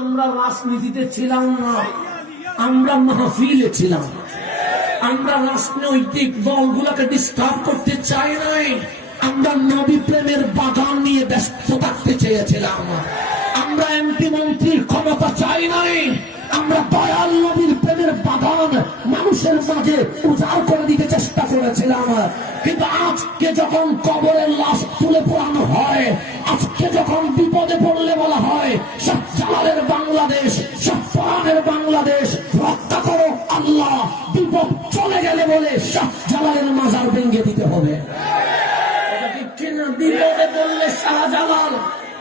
আমরা রাজনীতিতে ছিলাম না, আমরা মাহফিলে ছিলাম। আমরা রাজনৈতিক দলগুলোকে ডিস্টার্ব করতে চাই নাই, আমরা নবী প্রেমের বাগান নিয়ে ব্যস্ত থাকতে চেয়েছিলাম। আমরা এমপি মন্ত্রীর ক্ষমতা চাই নাই, আমরা দয়াল নবীর প্রেমের বাগান মানুষের মাঝে উজাড় করে দিতে চেষ্টা করেছিলাম। কিন্তু আজকে যখন কবরের লাশ তুলে পোড়ানো হয়, আজকে যখন বিপদে পড়লে বলা হয় শাহ জালালের বাংলাদেশ, শাহ পরানের বাংলাদেশ রক্ষা করো আল্লাহ, বিপদ চলে গেলে বলে শাহ জালালের মাজার ভেঙে দিতে হবে। বিপদে পড়লে শাহজালাল,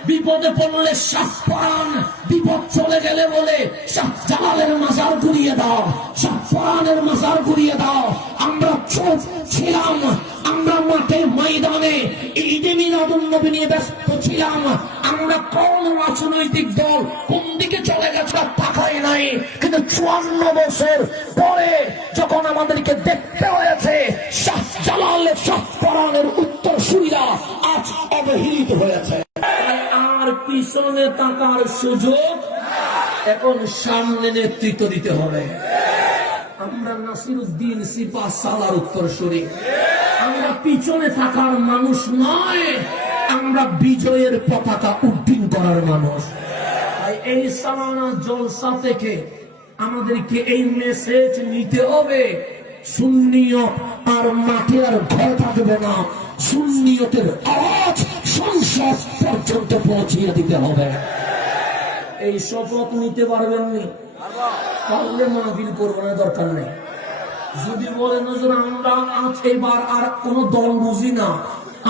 বিপদে পড়লে শাহ পরান, বিপদ চলে গেলে বলে শাহ জালালের মাজার ঘুরিয়ে দাও, শাহ পরানের মাজার ঘুরিয়ে দাও। আমরা চুপ ছিলাম, আমরা মাঠে ময়দানে ঈদে মিলাদুন নবী নিয়ে ব্যস্ত ছিলাম। আমরা কোন রাজনৈতিক দল কোন দিকে চলে গেছে তাকাই নাই। কিন্তু 54 বছর পরে যখন আমাদেরকে দেখতে হয়েছে শাহ জালালের শাহ পরানের উত্তরসূরিরা আজ অবহেলিত হয়েছে। আর পিছনে তাকার সুযোগ, এখন সামনে নেতৃত্ব দিতে হবে। আমরা নাসিরউদ্দিন সিপা সালার উত্তরসূরি, আমরা পিছনে থাকার মানুষ নয়, আমরা বিজয়ের পতাকা উড্ডীন করার মানুষ। এই সালানা জলসা থেকে আমাদেরকে এই মেসেজ নিতে হবে, সুন্নিয়ত আর মাঠে আর ঘর থাকবে না, সুন্নিয়তের আওয়াজ সংসদ পর্যন্ত পৌঁছিয়ে দিতে হবে। এই শপথ নিতে পারবেননি, পারলে মাহফিল করবো না, দরকার নেই। যদি বলেন আমরা আজ এবার আর কোন দল বুঝি না,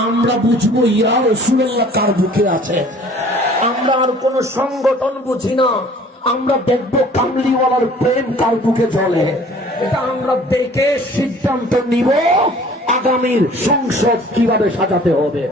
আমরা বুঝবো ইয়া রাসূলুল্লাহ কার বুকে আছে। আমরা আর কোন সংগঠন বুঝি না, আমরা দেখবো কামলিওয়ালার প্রেম কার বুকে জ্বলে। এটা আমরা দেখে সিদ্ধান্ত নিব আগামীর সংসদ কিভাবে সাজাতে হবে।